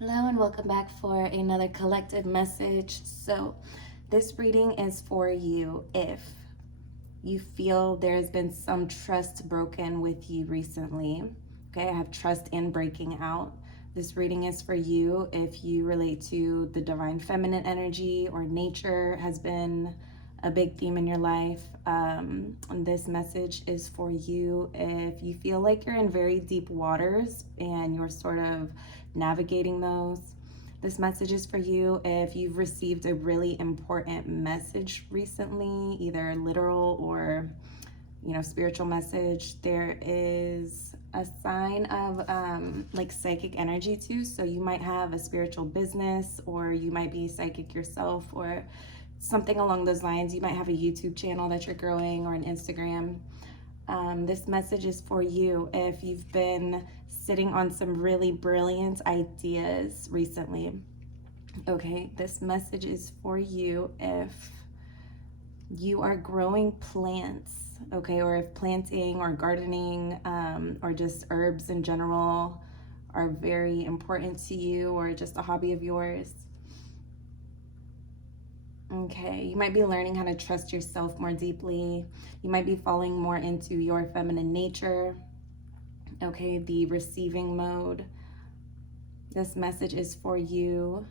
Hello and welcome back for another collective message. So this reading is for you if you feel there's been some trust broken with you recently. Okay, I have trust in breaking out. This reading is for you if you relate to the divine feminine energy or nature has been a big theme in your life. And this message is for you if you feel like you're in very deep waters and you're sort of navigating those. This message is for you if you've received a really important message recently, either literal or, spiritual message. There is a sign of like psychic energy too. So you might have a spiritual business, or you might be psychic yourself, or something along those lines. You might have a YouTube channel that you're growing, or an Instagram. This message is for you if you've been sitting on some really brilliant ideas recently. Okay, this message is for you if you are growing plants, okay, or if planting or gardening or just herbs in general are very important to you, or just a hobby of yours. Okay, you might be learning how to trust yourself more deeply. You might be falling more into your feminine nature. Okay, the receiving mode. This message is for you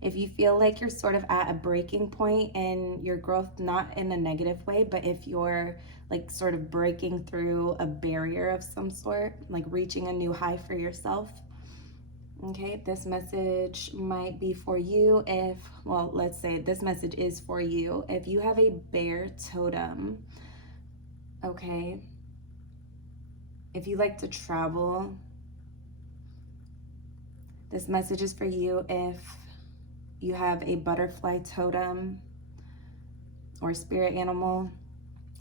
if you feel like you're sort of at a breaking point in your growth, not in a negative way, but if you're like sort of breaking through a barrier of some sort, like reaching a new high for yourself. Okay, this message might be for you if, well, let's say this message is for you if you have a bear totem. Okay, if you like to travel, this message is for you if you have a butterfly totem or spirit animal.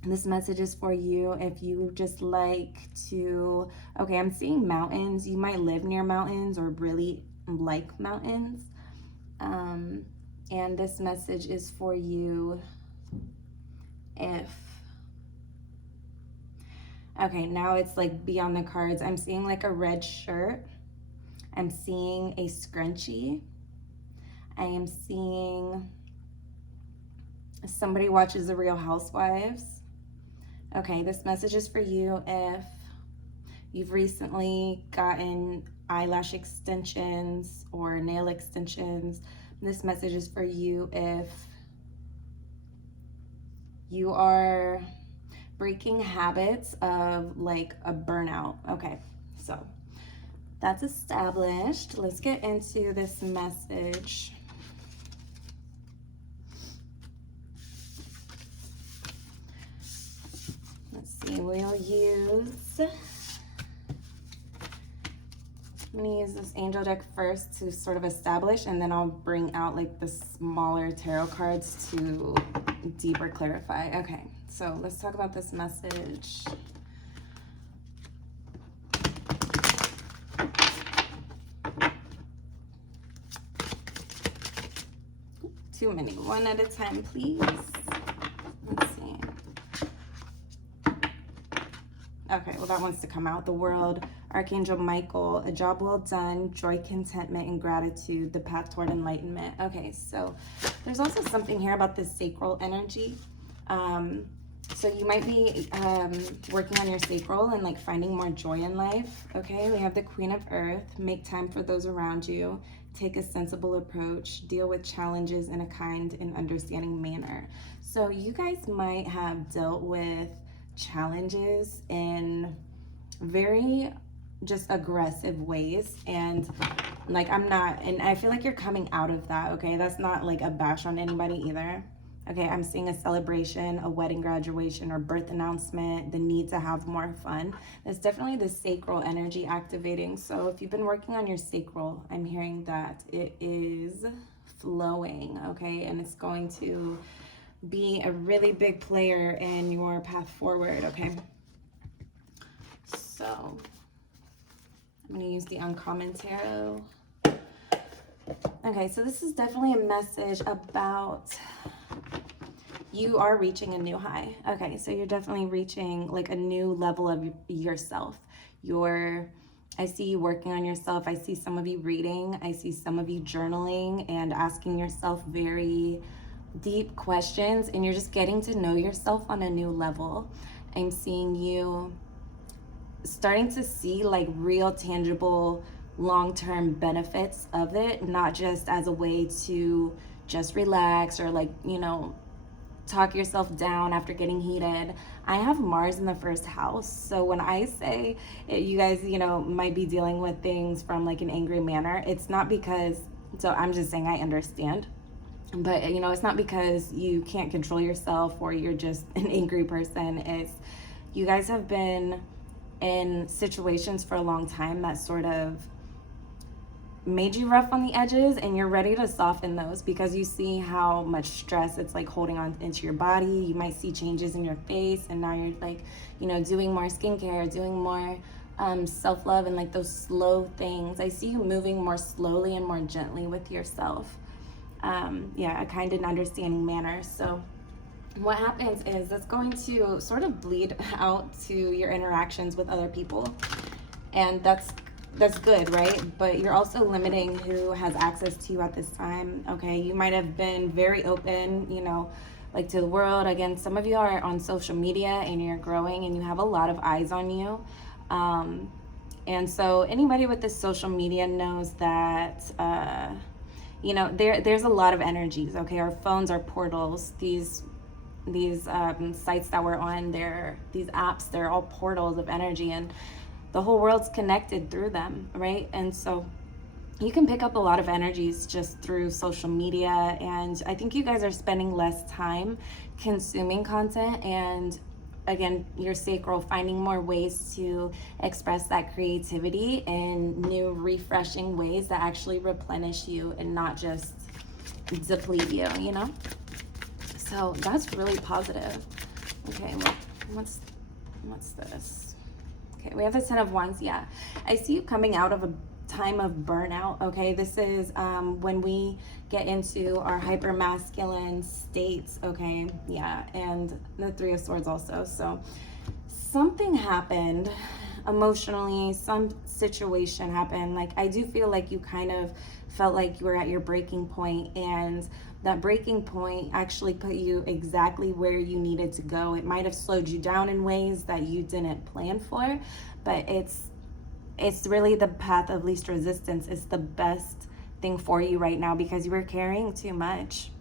This message is for you if you just like to, okay, I'm seeing mountains. You might live near mountains or really like mountains. And this message is for you if, okay, now it's like beyond the cards. I'm seeing like a red shirt. I'm seeing a scrunchie. I am seeing somebody watches The Real Housewives. Okay, this message is for you if you've recently gotten eyelash extensions or nail extensions. This message is for you if you are breaking habits of like a burnout. Okay, so that's established. Let's get into this message. Let's see, we'll use, I'm gonna use this angel deck first to sort of establish, and then I'll bring out like the smaller tarot cards to deeper clarify. Okay, so let's talk about this message. Too many, one at a time, please. Let's see. Okay, well, that wants to come out. The World, Archangel Michael, a job well done, joy, contentment, and gratitude, the path toward enlightenment. Okay, so there's also something here about this sacral energy. So you might be working on your sacral and like finding more joy in life. Okay, we have the Queen of Earth. Make time for those around you. Take a sensible approach. Deal with challenges in a kind and understanding manner. So you guys might have dealt with challenges in very just aggressive ways, and like and I feel like you're coming out of that. Okay, that's not like a bash on anybody either. Okay, I'm seeing a celebration, a wedding, graduation, or birth announcement, the need to have more fun. There's definitely the sacral energy activating. So if you've been working on your sacral, I'm hearing that it is flowing, okay, and it's going to be a really big player in your path forward. Okay, so I'm going to use the Uncommon Tarot. Okay, so this is definitely a message about you are reaching a new high. Okay, so you're definitely reaching like a new level of yourself. You're I see you working on yourself. I see some of you reading. I see some of you journaling and asking yourself very deep questions, and you're just getting to know yourself on a new level. I'm seeing you starting to see like real tangible long-term benefits of it, not just as a way to just relax or like, talk yourself down after getting heated. I have Mars in the first house. So when I say you guys, might be dealing with things from like an angry manner, it's not because, so I'm just saying I understand. But, it's not because you can't control yourself or you're just an angry person. It's you guys have been in situations for a long time that sort of made you rough on the edges, and you're ready to soften those because you see how much stress it's like holding on into your body. You might see changes in your face, and now you're like, doing more skincare, doing more self-love, and like those slow things. I see you moving more slowly and more gently with yourself. A kind and understanding manner. So what happens is that's going to sort of bleed out to your interactions with other people, and that's good, right? But you're also limiting who has access to you at this time. Okay, you might have been very open, like to the world. Again, some of you are on social media and you're growing and you have a lot of eyes on you. And so anybody with this social media knows that there's a lot of energies. Okay, our phones are portals. These sites that we're on, these apps, they're all portals of energy, and the whole world's connected through them, right? And so you can pick up a lot of energies just through social media, and I think you guys are spending less time consuming content, and again, your sacral finding more ways to express that creativity in new, refreshing ways that actually replenish you and not just deplete you, So that's really positive. Okay, what's this? Okay, we have the Ten of Wands. Yeah, I see you coming out of a time of burnout. Okay, this is when we get into our hyper masculine states. Okay, yeah, and the Three of Swords also. So something happened emotionally, some situation happened. Like, I do feel like you kind of felt like you were at your breaking point, and that breaking point actually put you exactly where you needed to go. It might have slowed you down in ways that you didn't plan for, but it's really the path of least resistance. It's the best thing for you right now because you were carrying too much.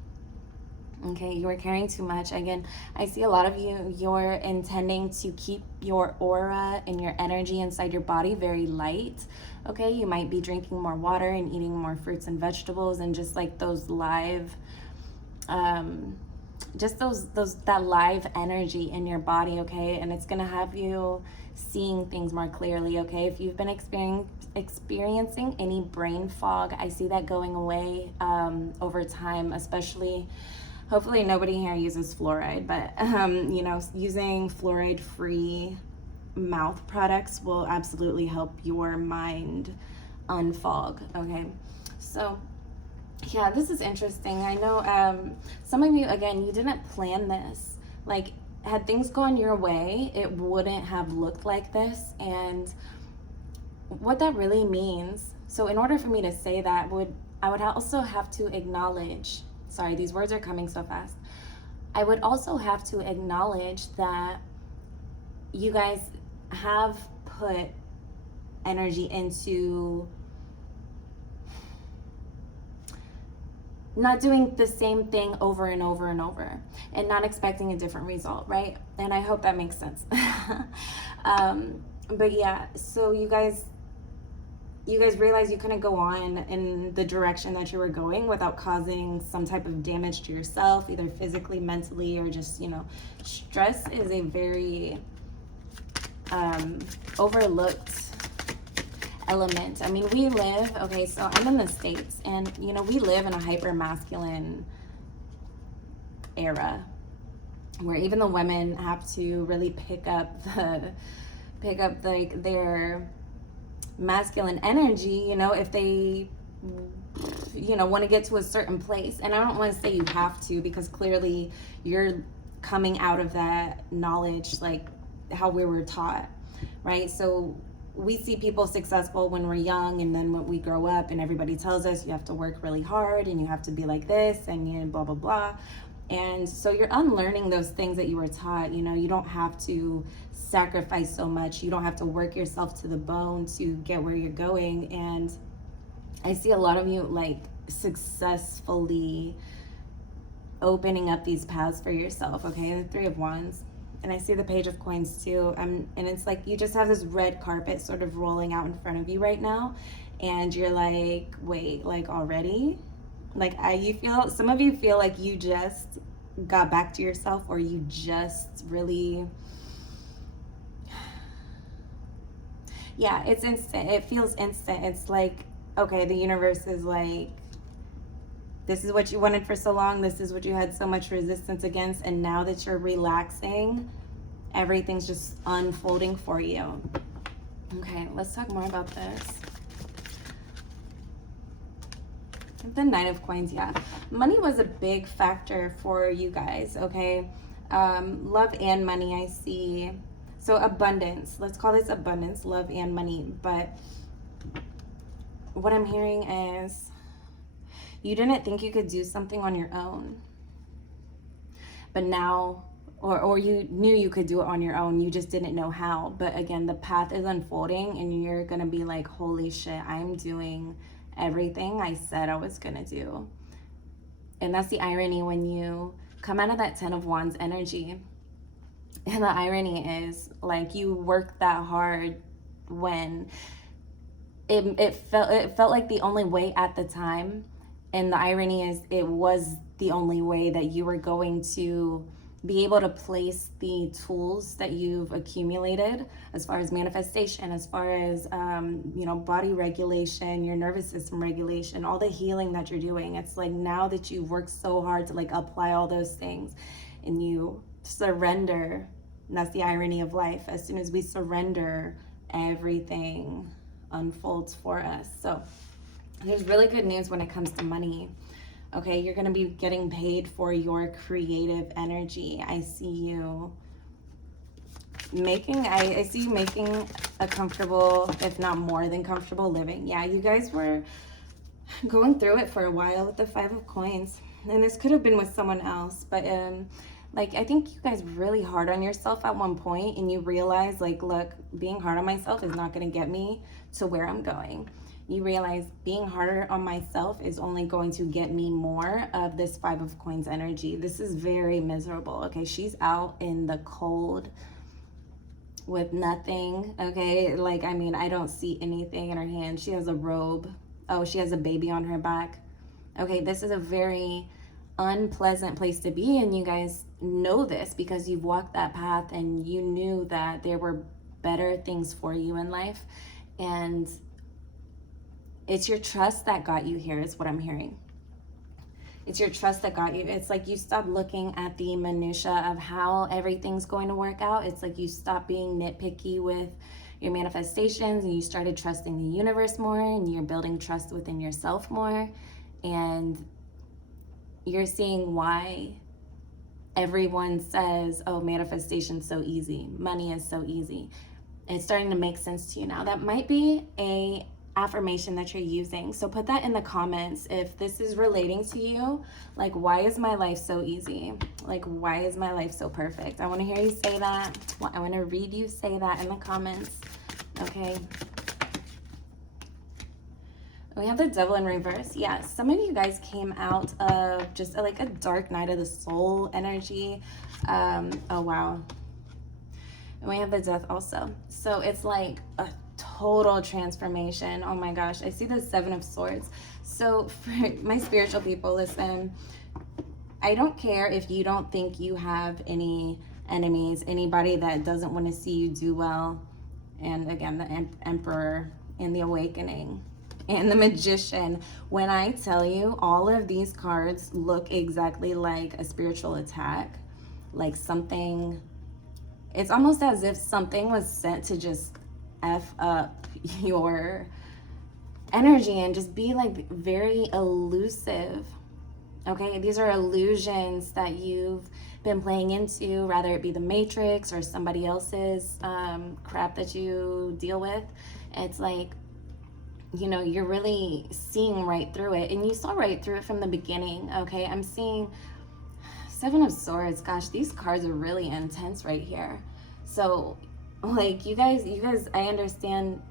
Okay, you were carrying too much. Again, I see a lot of you're intending to keep your aura and your energy inside your body very light. Okay, you might be drinking more water and eating more fruits and vegetables and just like those live, just that live energy in your body. Okay, and it's gonna have you seeing things more clearly. Okay, if you've been experiencing any brain fog, I see that going away over time, especially. Hopefully nobody here uses fluoride, but using fluoride-free mouth products will absolutely help your mind unfog. Okay, so yeah, this is interesting. I know some of you, again, you didn't plan this. Like, had things gone your way, it wouldn't have looked like this. And what that really means, so in order for me to say that, I would also have to acknowledge, sorry, these words are coming so fast. I would also have to acknowledge that you guys have put energy into not doing the same thing over and over and over and not expecting a different result, right? And I hope that makes sense. But yeah, so you guys realized you couldn't go on in the direction that you were going without causing some type of damage to yourself, either physically, mentally, or just, stress is a very overlooked element. I mean, we live, okay, so I'm in the States, and, we live in a hyper masculine era where even the women have to really pick up like their masculine energy, if they want to get to a certain place. And I don't want to say you have to, because clearly you're coming out of that knowledge, like how we were taught, right? So we see people successful when we're young, and then when we grow up and everybody tells us you have to work really hard and you have to be like this and you blah blah blah. And so you're unlearning those things that you were taught. You know, you don't have to sacrifice so much, you don't have to work yourself to the bone to get where you're going. And I see a lot of you like successfully opening up these paths for yourself. Okay, the Three of Wands, and I see the Page of Coins too. And it's like you just have this red carpet sort of rolling out in front of you right now, and you're like, wait, like already? Like you feel, some of you feel like you just got back to yourself, or you just really, yeah, it's instant. It feels instant. It's like, okay, the universe is like, this is what you wanted for so long. This is what you had so much resistance against. And now that you're relaxing, everything's just unfolding for you. Okay, let's talk more about this. The Knight of Coins, yeah. Money was a big factor for you guys, okay? Love and money, I see. So abundance, let's call this abundance, love and money. But what I'm hearing is you didn't think you could do something on your own. But now, or you knew you could do it on your own, you just didn't know how. But again, the path is unfolding and you're gonna be like, holy shit, I'm doing everything I said I was gonna do. And that's the irony when you come out of that 10 of Wands energy. And the irony is, like, you worked that hard when it felt like the only way at the time. And the irony is, it was the only way that you were going to be able to place the tools that you've accumulated as far as manifestation, as far as, you know, body regulation, your nervous system regulation, all the healing that you're doing. It's like now that you've worked so hard to like apply all those things and you surrender, and that's the irony of life. As soon as we surrender, everything unfolds for us. So there's really good news when it comes to money. Okay, you're gonna be getting paid for your creative energy. I see you making, I see you making a comfortable, if not more than comfortable living. Yeah, you guys were going through it for a while with the Five of Coins. And this could have been with someone else, but like, I think you guys were really hard on yourself at one point, and you realize, like, look, being hard on myself is not gonna get me to where I'm going. You realize being harder on myself is only going to get me more of this Five of Coins energy. This is very miserable, okay? She's out in the cold with nothing, okay? Like, I mean, I don't see anything in her hand. She has a robe. Oh, she has a baby on her back. Okay, this is a very unpleasant place to be, and you guys know this because you've walked that path and you knew that there were better things for you in life. And it's your trust that got you here, is what I'm hearing. It's your trust that got you. It's like you stopped looking at the minutia of how everything's going to work out. It's like you stopped being nitpicky with your manifestations and you started trusting the universe more, and you're building trust within yourself more. And you're seeing why everyone says, oh, manifestation's so easy. Money is so easy. It's starting to make sense to you now. That might be a affirmation that you're using. So put that in the comments if this is relating to you. Like, why is my life so easy? Like, why is my life so perfect? I want to hear you say that. I want to read you say that in the comments. Okay. We have the Devil in reverse. Yeah, some of you guys came out of just like a dark night of the soul energy. Oh, wow. And we have the Death also. So it's like a total transformation. Oh my gosh, I see the Seven of Swords. So for my spiritual people, listen, I don't care if you don't think you have any enemies, anybody that doesn't want to see you do well. And again, the Emperor and the Awakening and the Magician. When I tell you, all of these cards look exactly like a spiritual attack, like something, it's almost as if something was sent to just F up your energy and just be like very elusive. Okay, these are illusions that you've been playing into, rather it be the Matrix or somebody else's crap that you deal with. It's like, you know, you're really seeing right through it, and you saw right through it from the beginning. Okay, I'm seeing Seven of Swords. Gosh, these cards are really intense right here. So, like, you guys, I understand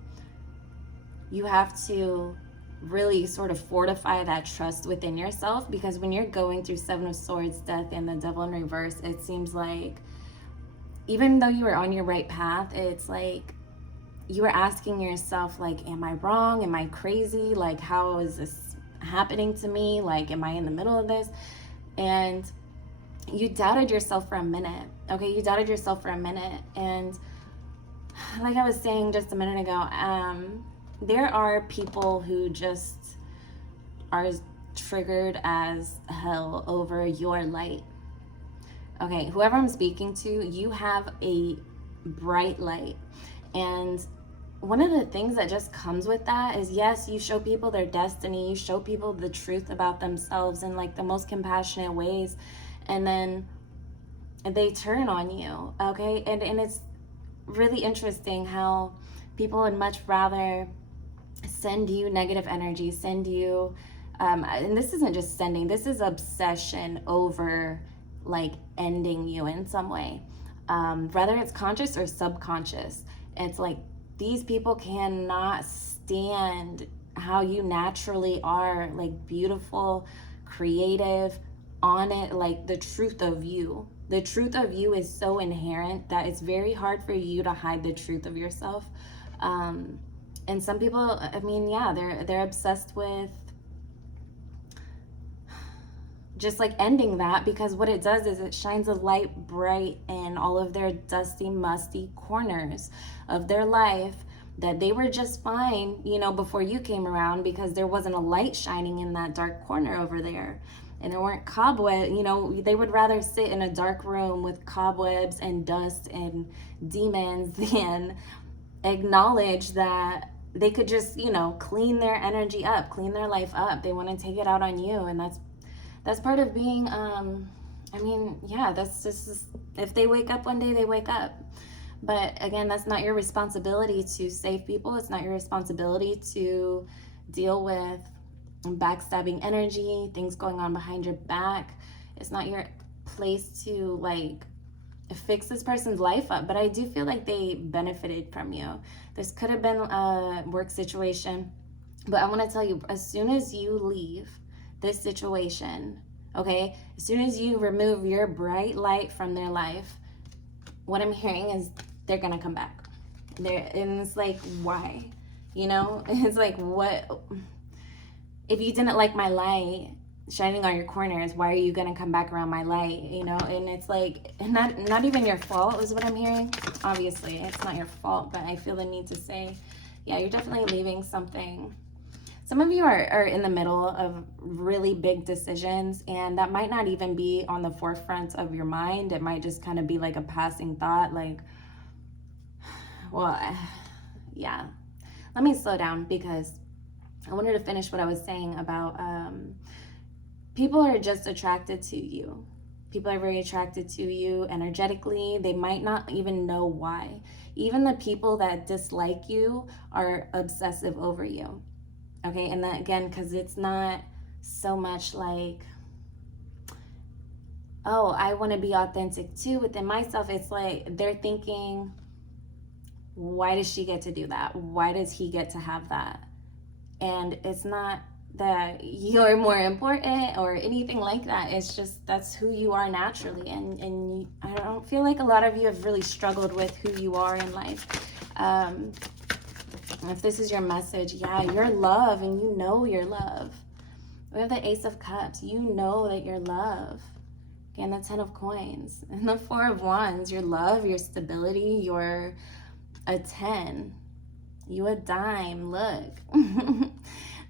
you have to really sort of fortify that trust within yourself, because when you're going through Seven of Swords, death, and the Devil in reverse, it seems like even though you were on your right path, it's like you were asking yourself, like, am I wrong? Am I crazy? Like, how is this happening to me? Like, am I in the middle of this? And you doubted yourself for a minute. Okay, you doubted yourself for a minute. And like I was saying just a minute ago, there are people who just are triggered as hell over your light. Okay, whoever I'm speaking to, you have a bright light. And one of the things that just comes with that is, yes, you show people their destiny, you show people the truth about themselves in like the most compassionate ways, and then they turn on you. Okay, and it's really interesting how people would much rather send you negative energy, send you and this isn't just sending, this is obsession over like ending you in some way, whether it's conscious or subconscious. It's like these people cannot stand how you naturally are, like beautiful, creative, on it, like the truth of you. The truth of you is so inherent that it's very hard for you to hide the truth of yourself. And some people, I mean, yeah, they're obsessed with just like ending that, because what it does is it shines a light bright in all of their dusty, musty corners of their life that they were just fine, you know, before you came around, because there wasn't a light shining in that dark corner over there. And there weren't cobwebs, you know, they would rather sit in a dark room with cobwebs and dust and demons than acknowledge that they could just, you know, clean their energy up, clean their life up. They want to take it out on you. And that's part of being I mean, yeah, that's just, if they wake up one day, they wake up. But again, that's not your responsibility to save people. It's not your responsibility to deal with backstabbing energy, things going on behind your back. It's not your place to like fix this person's life up. But I do feel like they benefited from you. This could have been a work situation, but I want to tell you, as soon as you leave this situation, okay, as soon as you remove your bright light from their life, what I'm hearing is they're gonna come back. And it's like, why? You know, it's like, what? If you didn't like my light shining on your corners, why are you gonna come back around my light? You know, and it's like, not even your fault is what I'm hearing. Obviously, it's not your fault, but I feel the need to say, yeah, you're definitely leaving something. Some of you are in the middle of really big decisions, and that might not even be on the forefront of your mind. It might just kind of be like a passing thought, like, well, yeah. Let me slow down, because I wanted to finish what I was saying about people are just attracted to you. People are very attracted to you energetically. They might not even know why. Even the people that dislike you are obsessive over you. Okay, and that again, because it's not so much like, oh, I want to be authentic too within myself. It's like they're thinking, why does she get to do that? Why does he get to have that? And it's not that you're more important or anything like that. It's just that's who you are naturally. And I don't feel like a lot of you have really struggled with who you are in life. If this is your message, yeah, you're love, and you know you're love. We have the Ace of Cups. You know that you're love. Okay, and the Ten of Coins. And the Four of Wands. Your love, your stability, you're a 10. You a dime. Look.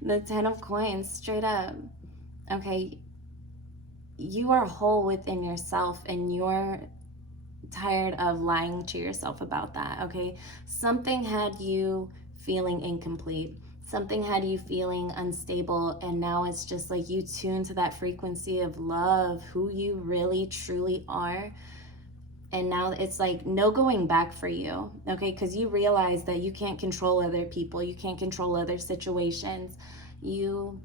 The Ten of Coins, straight up. Okay, you are whole within yourself, and you're tired of lying to yourself about that. Okay, something had you feeling incomplete. Something had you feeling unstable, and now it's just like you tune to that frequency of love, who you really truly are. And now it's like no going back for you, okay? Because you realize that you can't control other people, you can't control other situations, you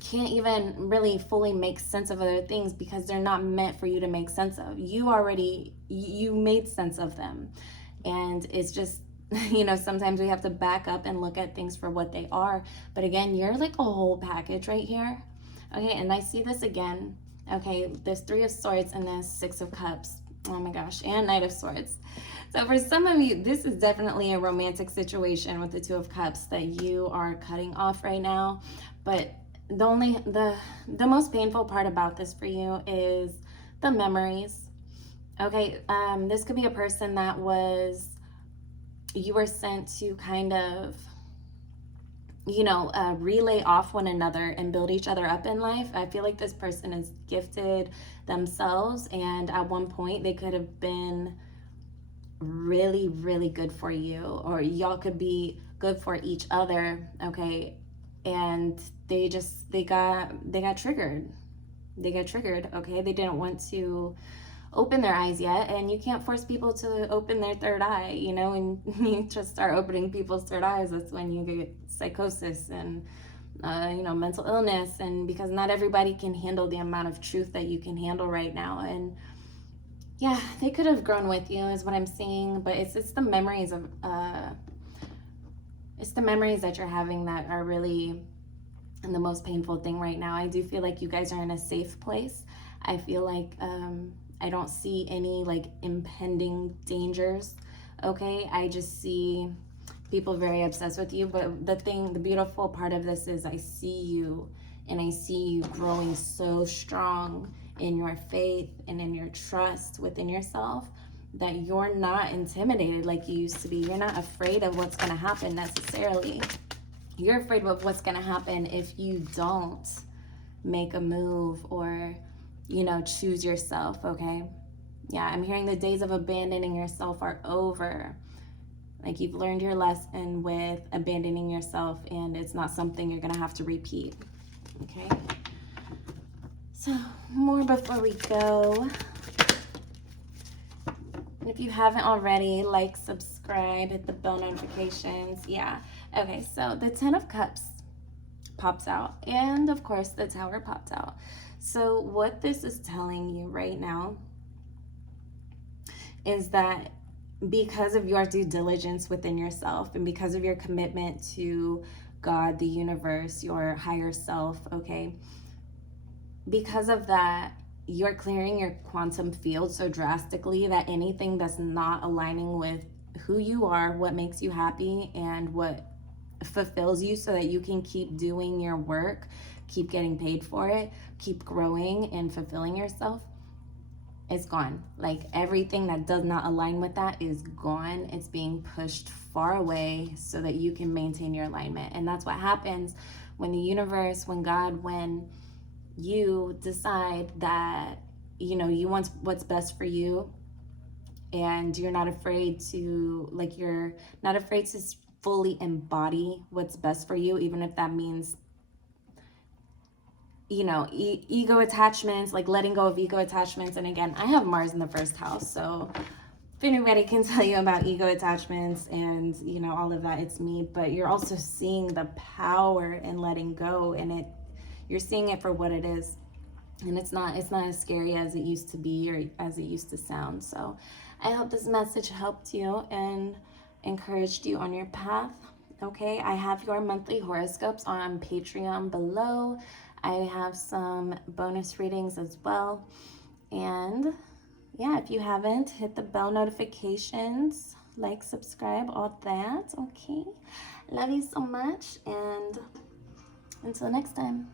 can't even really fully make sense of other things because they're not meant for you to make sense of. You made sense of them. And it's just, sometimes we have to back up and look at things for what they are. But again, you're like a whole package right here. Okay, and I see this again. Okay, there's 3 of Swords and there's 6 of Cups. Oh my gosh, and Knight of Swords. So for some of you, this is definitely a romantic situation with the 2 of Cups that you are cutting off right now. But the most painful part about this for you is the memories. Okay, this could be a person that you were sent to kind of, relay off one another and build each other up in life. I feel like this person is gifted themselves, and at one point they could have been really, really good for you, or y'all could be good for each other, okay? And they got triggered. They got triggered, okay? They didn't want to open their eyes yet, and you can't force people to open their third eye. When you just start opening people's third eyes, that's when you get psychosis and mental illness, and because not everybody can handle the amount of truth that you can handle right now. And yeah, they could have grown with you is what I'm seeing, but it's the memories of it's the memories that you're having that are really the most painful thing right now. I do feel like you guys are in a safe place. I feel like I don't see any like impending dangers, okay? I just see people very obsessed with you. But the beautiful part of this is I see you, and I see you growing so strong in your faith and in your trust within yourself that you're not intimidated like you used to be. You're not afraid of what's going to happen necessarily. You're afraid of what's going to happen if you don't make a move or choose yourself, okay? Yeah, I'm hearing the days of abandoning yourself are over. Like you've learned your lesson with abandoning yourself, and it's not something you're gonna have to repeat, okay? So more before we go. And if you haven't already, like, subscribe, hit the bell notifications. Yeah, okay, so the 10 of Cups pops out, and of course the Tower popped out. So what this is telling you right now is that because of your due diligence within yourself, and because of your commitment to God, the universe, your higher self, okay, because of that, you're clearing your quantum field so drastically that anything that's not aligning with who you are, what makes you happy, and what fulfills you so that you can keep doing your work, keep getting paid for it, keep growing and fulfilling yourself, is gone. Like everything that does not align with that is gone. It's being pushed far away so that you can maintain your alignment. And that's what happens when the universe, when God, when you decide that you want what's best for you, and you're not afraid to fully embody what's best for you, even if that means ego attachments, like letting go of ego attachments. And again, I have Mars in the 1st house, so if anybody can tell you about ego attachments and all of that, it's me. But you're also seeing the power in letting go, and you're seeing it for what it is, and it's not as scary as it used to be or as it used to sound. So I hope this message helped you and encouraged you on your path. Okay, I have your monthly horoscopes on Patreon below. I have some bonus readings as well. And yeah, if you haven't, hit the bell notifications, like, subscribe, all that. Okay, love you so much, and until next time.